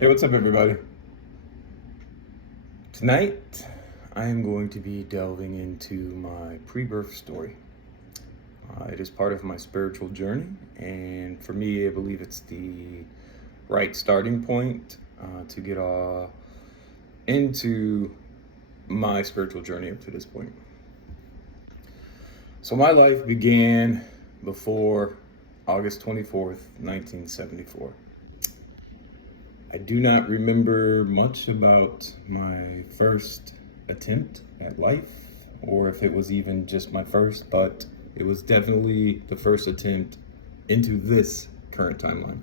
Hey, what's up, everybody? Tonight, I am going to be delving into my pre birth story. It is part of my spiritual journey, and for me, I believe it's the right starting point to get into my spiritual journey up to this point. So, my life began before August 24th, 1974. I do not remember much about my first attempt at life, or if it was even just my first, but it was definitely the first attempt into this current timeline.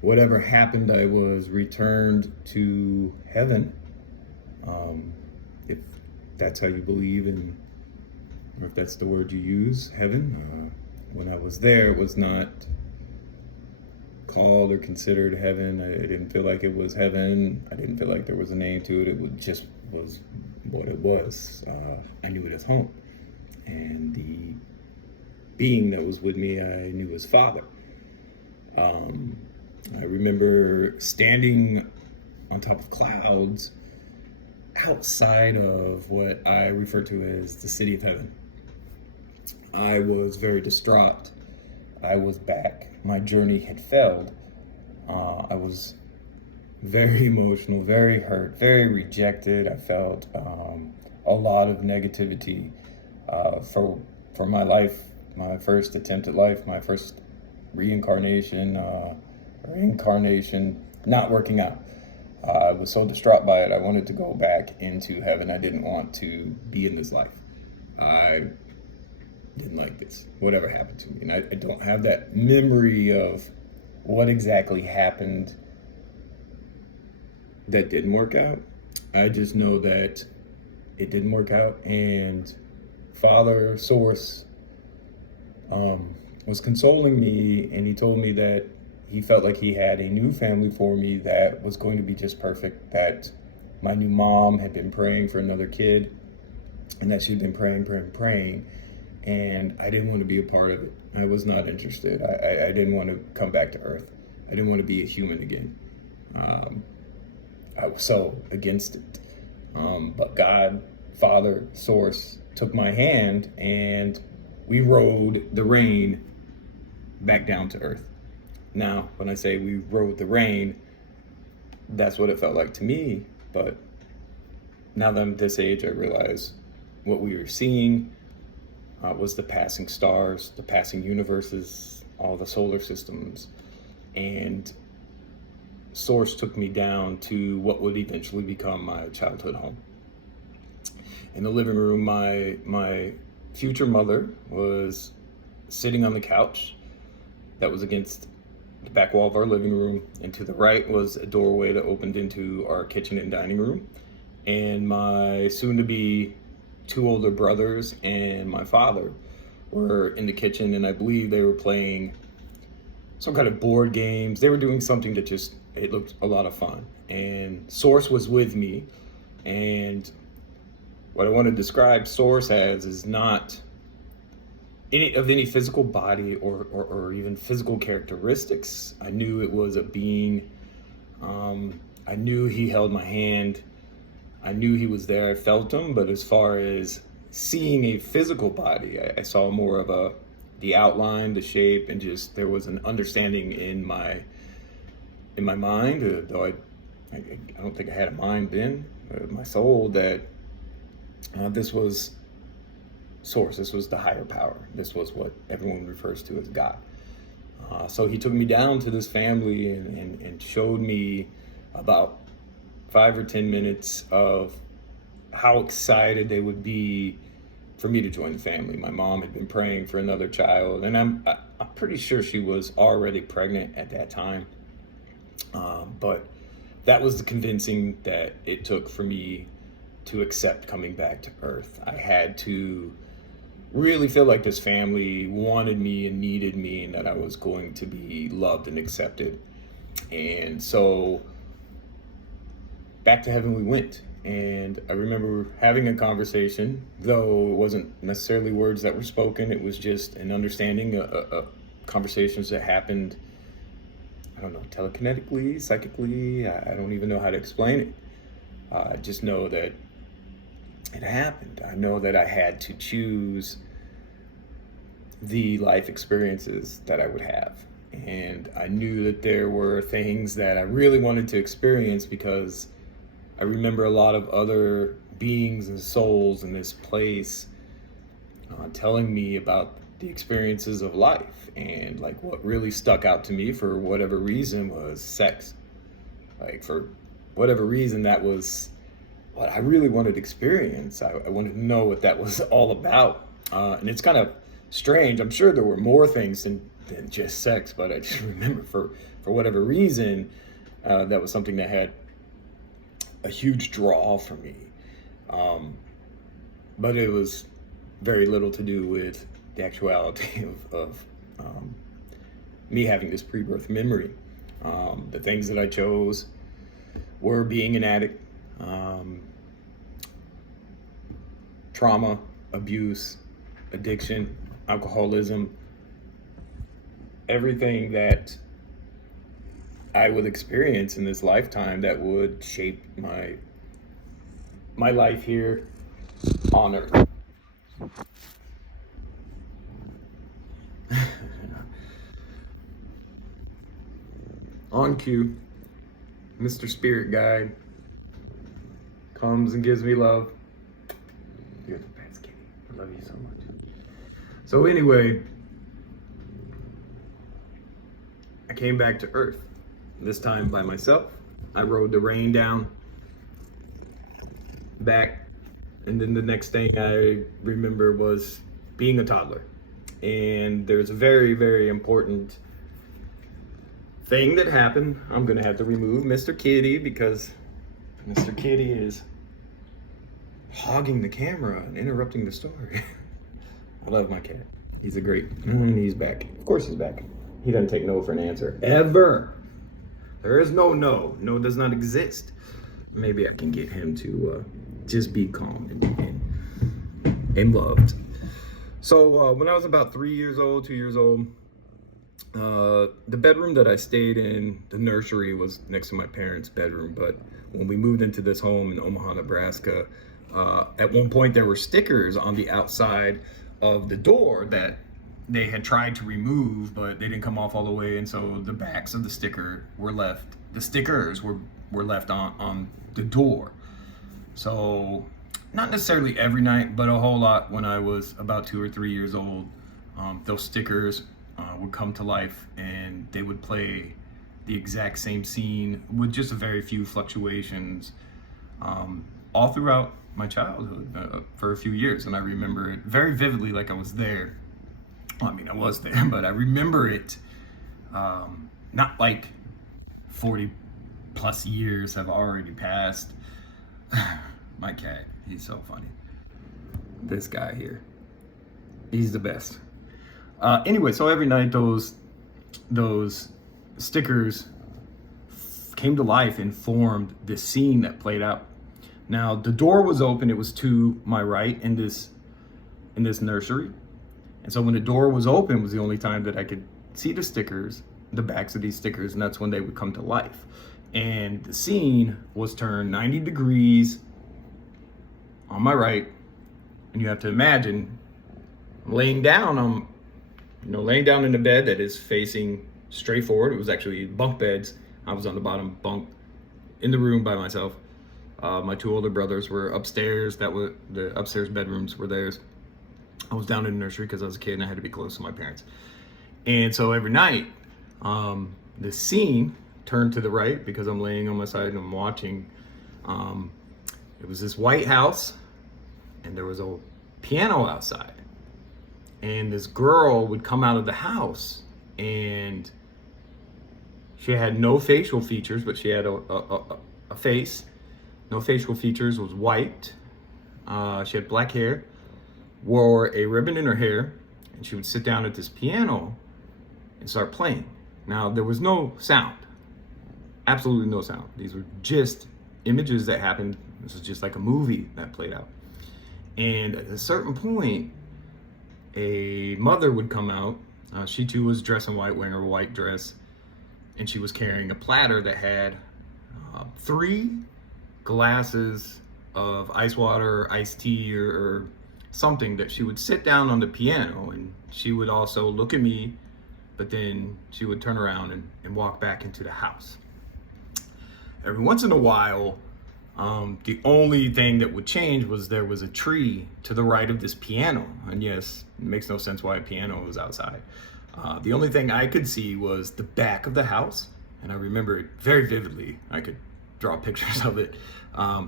Whatever happened, I was returned to heaven, if that's how you believe in, or if that's the word you use, heaven. When I was there, it was not called or considered heaven. I didn't feel like it was heaven. I didn't feel like there was a name to it. Just was what it was. I knew it as home. And the being that was with me, I knew as Father. I remember standing on top of clouds outside of what I refer to as the city of heaven. I was very distraught. I was back. My journey had failed. I was very emotional, very hurt, very rejected. I felt a lot of negativity for my life, my first attempt at life, my first reincarnation not working out. I was so distraught by it. I wanted to go back into heaven. I didn't want to be in this life. I didn't like this, whatever happened to me. And I don't have that memory of what exactly happened that didn't work out. I just know that it didn't work out, and Father Source was consoling me, and he told me that he felt like he had a new family for me that was going to be just perfect, that my new mom had been praying for another kid, and that she'd been praying, and I didn't want to be a part of it. I was not interested. I didn't want to come back to Earth. I didn't want to be a human again. I was so against it. But God, Father, Source, took my hand, and we rode the rain back down to Earth. Now, when I say we rode the rain, that's what it felt like to me. But now that I'm this age, I realize what we were seeing was the passing stars, the passing universes, all the solar systems. And Source took me down to what would eventually become my childhood home. In the living room, my future mother was sitting on the couch that was against the back wall of our living room, and to the right was a doorway that opened into our kitchen and dining room. And my soon-to-be two older brothers and my father were in the kitchen, and I believe they were playing some kind of board games. They were doing something that just, it looked a lot of fun. And Source was with me, and what I want to describe Source as is not any physical body or even physical characteristics. I knew it was a being. I knew he held my hand. I knew he was there. I felt him. But as far as seeing a physical body, I saw more of the outline, the shape, and just there was an understanding in my mind, though I don't think I had a mind then, my soul, that this was Source. This was the higher power. This was what everyone refers to as God. So he took me down to this family and showed me about 5 or 10 minutes of how excited they would be for me to join the family. My mom had been praying for another child, and I'm pretty sure she was already pregnant at that time. But that was the convincing that it took for me to accept coming back to Earth. I had to really feel like this family wanted me and needed me, and that I was going to be loved and accepted. And so back to heaven we went. And I remember having a conversation, though it wasn't necessarily words that were spoken. It was just an understanding, conversations that happened I don't know, telekinetically, psychically. I don't even know how to explain it. I just know that it happened. I know that I had to choose the life experiences that I would have. And I knew that there were things that I really wanted to experience because I remember a lot of other beings and souls in this place telling me about the experiences of life. And like what really stuck out to me for whatever reason was sex. Like for whatever reason, that was what I really wanted to experience. I wanted to know what that was all about. And it's kind of strange. I'm sure there were more things than just sex, but I just remember for whatever reason, that was something that had a huge draw for me. But it was very little to do with the actuality of me having this pre-birth memory. The things that I chose were being an addict, trauma, abuse, addiction, alcoholism, everything that I would experience in this lifetime that would shape my life here on earth. On cue, Mr. Spirit Guide comes and gives me love. You're the best, Kitty. I love you so much. So anyway, I came back to Earth, this time by myself. I rode the rain down, back, and then the next thing I remember was being a toddler. And there's a very, very important thing that happened. I'm gonna have to remove Mr. Kitty because Mr. Kitty is hogging the camera and interrupting the story. I love my cat. He's a great, he's back. Of course he's back. He doesn't take no for an answer, ever. There is no no. No does not exist. Maybe I can get him to just be calm and loved. So when I was about 3 years old, 2 years old, the bedroom that I stayed in, the nursery was next to my parents' bedroom. But when we moved into this home in Omaha, Nebraska, at one point there were stickers on the outside of the door that they had tried to remove, but they didn't come off all the way. And so the backs of the stickers were left on the door. So not necessarily every night, but a whole lot when I was about 2 or 3 years old. Those stickers would come to life and they would play the exact same scene with just a very few fluctuations all throughout my childhood for a few years. And I remember it very vividly, like I was there. Well, I mean, I was there, but I remember it not like 40 plus years have already passed. My cat, he's so funny. This guy here, he's the best. Anyway, so every night those stickers came to life and formed this scene that played out. Now the door was open; it was to my right in this nursery, and so when the door was open was the only time that I could see the stickers, the backs of these stickers, and that's when they would come to life. And the scene was turned 90 degrees on my right, and you have to imagine laying down in the bed that is facing straight forward. It was actually bunk beds. I was on the bottom bunk in the room by myself. My two older brothers were upstairs. The upstairs bedrooms were theirs. I was down in the nursery because I was a kid and I had to be close to my parents. And so every night, the scene turned to the right because I'm laying on my side and I'm watching. It was this white house and there was a piano outside. And this girl would come out of the house and she had no facial features, but she had a face. No facial features, was white. She had black hair, wore a ribbon in her hair, and she would sit down at this piano and start playing. Now, there was no sound, absolutely no sound. These were just images that happened. This was just like a movie that played out. And at a certain point, a mother would come out. She too was dressed in white, wearing a white dress. and she was carrying a platter that had 3 glasses of ice water, iced tea, or something that she would sit down on the piano, and she would also look at me, but then she would turn around and walk back into the house. Every once in a while, the only thing that would change was there was a tree to the right of this piano. And yes, it makes no sense why a piano was outside. The only thing I could see was the back of the house. And I remember it very vividly. I could draw pictures of it,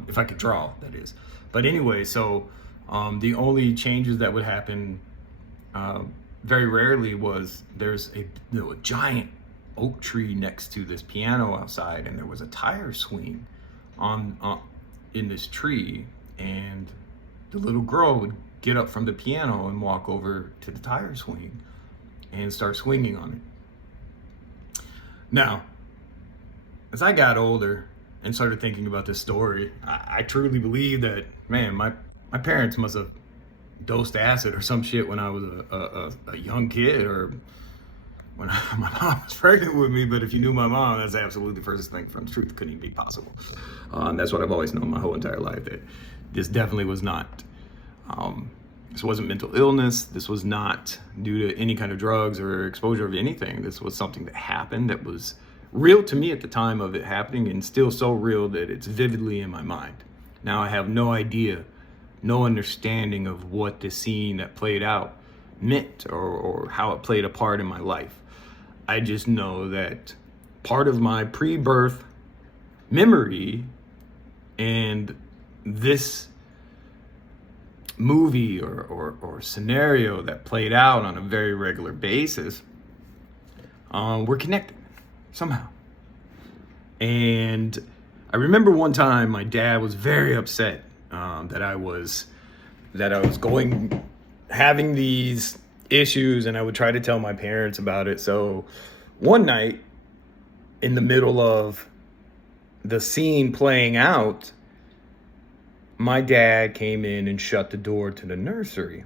if I could draw, that is. But anyway, so the only changes that would happen very rarely was there's a giant oak tree next to this piano outside, and there was a tire swing on in this tree, and the little girl would get up from the piano and walk over to the tire swing and start swinging on it. Now, as I got older and started thinking about this story, I truly believe that, man, my parents must have dosed acid or some shit when I was a young kid, or when my mom was pregnant with me. But if you knew my mom, that's absolutely the furthest thing from the truth. Couldn't even be possible. That's what I've always known my whole entire life, that this definitely was not, this wasn't mental illness. This was not due to any kind of drugs or exposure of anything. This was something that happened that was real to me at the time of it happening, and still so real that it's vividly in my mind. Now I have no idea, no understanding of what the scene that played out meant, or how it played a part in my life. I just know that part of my pre-birth memory and this movie or scenario that played out on a very regular basis were connected somehow. And I remember one time my dad was very upset that I was having these issues, and I would try to tell my parents about it. So one night, in the middle of the scene playing out, my dad came in and shut the door to the nursery.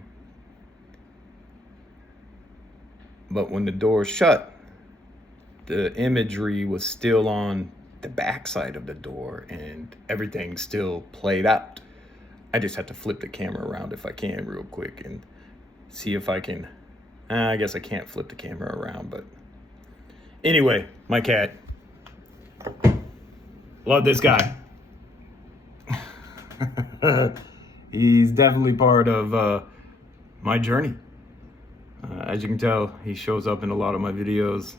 But when the door shut, the imagery was still on the backside of the door, and everything still played out. I just have to flip the camera around if I can real quick and see if I can. I guess I can't flip the camera around, but anyway, my cat. Love this guy. He's definitely part of my journey. As you can tell, he shows up in a lot of my videos.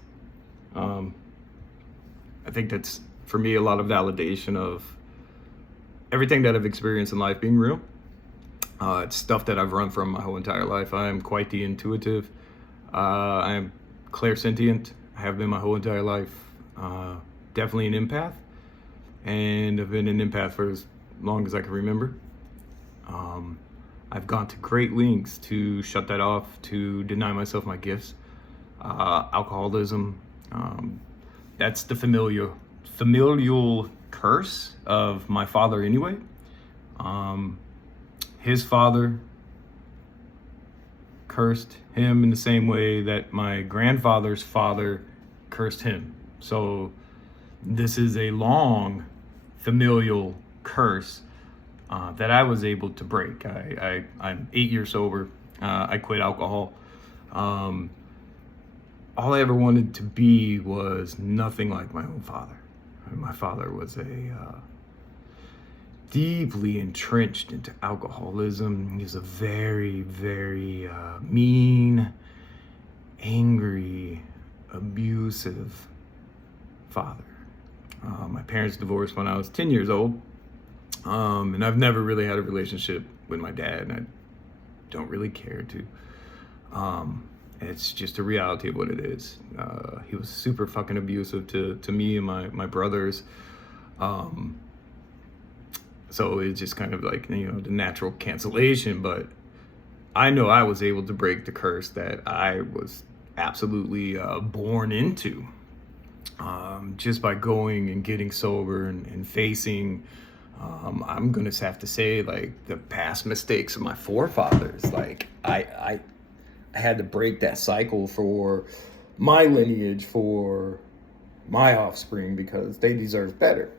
I think that's, for me, a lot of validation of everything that I've experienced in life being real. It's stuff that I've run from my whole entire life. I am quite the intuitive. I am clairsentient. I have been my whole entire life. Definitely an empath. And I've been an empath for as long as I can remember. I've gone to great lengths to shut that off, to deny myself my gifts. Alcoholism. That's the familial curse of my father anyway. His father cursed him in the same way that my grandfather's father cursed him. So this is a long familial curse that I was able to break. I'm 8 years sober. I quit alcohol. All I ever wanted to be was nothing like my own father. My father was a deeply entrenched into alcoholism. He was a very, very mean, angry, abusive father. My parents divorced when I was 10 years old. And I've never really had a relationship with my dad, and I don't really care to. It's just a reality of what it is. He was super fucking abusive to me and my brothers. So it's just kind of like, the natural cancellation. But I know I was able to break the curse that I was absolutely born into, just by going and getting sober and facing, I'm gonna have to say, like, the past mistakes of my forefathers. Like, I had to break that cycle for my lineage, for my offspring because they deserve better.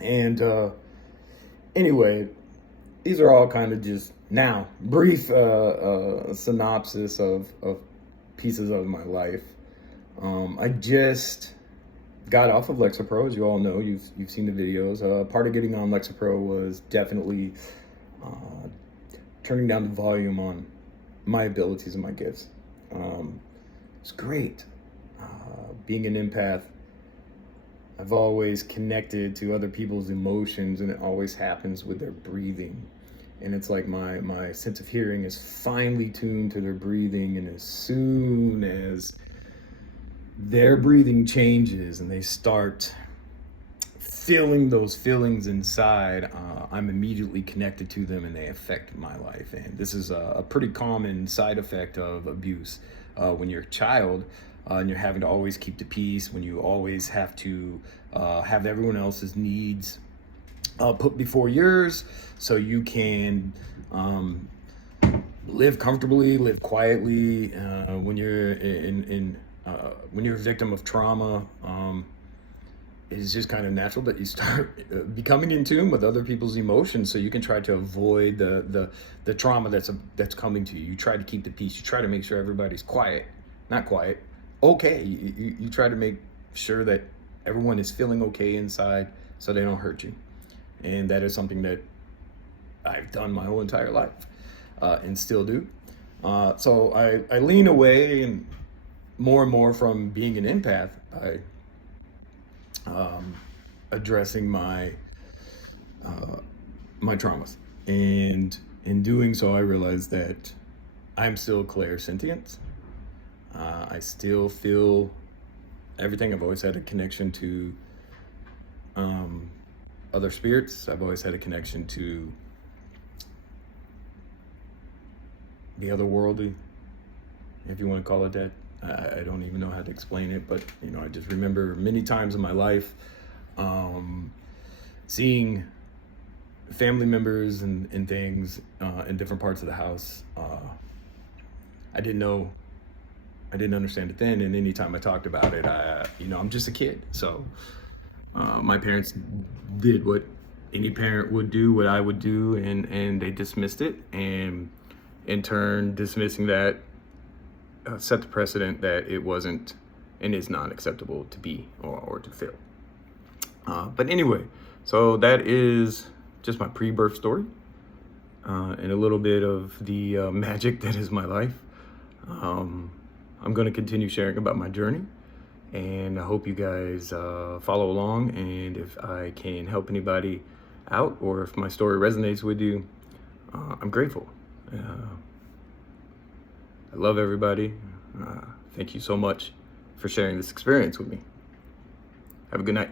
And anyway, these are all kind of just now brief synopsis of pieces of my life. I just got off of Lexapro, as you all know. You've seen the videos. Part of getting on Lexapro was definitely turning down the volume on my abilities and my gifts. It's great. Being an empath, I've always connected to other people's emotions, and it always happens with their breathing. And it's like my sense of hearing is finely tuned to their breathing, and as soon as their breathing changes and they start feeling those feelings inside, I'm immediately connected to them and they affect my life. And this is a pretty common side effect of abuse. When you're a child and you're having to always keep the peace, when you always have to have everyone else's needs put before yours so you can live comfortably, live quietly. When you're when you're a victim of trauma, it's just kind of natural that you start becoming in tune with other people's emotions, so you can try to avoid the trauma that's coming to you. You try to keep the peace. You try to make sure everybody's not quiet, okay. You try to make sure that everyone is feeling okay inside, so they don't hurt you. And that is something that I've done my whole entire life, and still do. So I lean away and more from being an empath by addressing my my traumas. And in doing so, I realized that I'm still clairsentient. I still feel everything. I've always had a connection to other spirits. I've always had a connection to the otherworldly, if you want to call it that. I don't even know how to explain it, but I just remember many times in my life seeing family members and things in different parts of the house. I didn't understand it then, and anytime I talked about it, I'm just a kid. So my parents did what any parent would do, what I would do, and they dismissed it, and in turn, dismissing that set the precedent that it wasn't and is not acceptable to be or to feel. But anyway, so that is just my pre-birth story and a little bit of the magic that is my life. I'm going to continue sharing about my journey, and I hope you guys follow along. And if I can help anybody out, or if my story resonates with you, I'm grateful. I love everybody. Thank you so much for sharing this experience with me. Have a good night.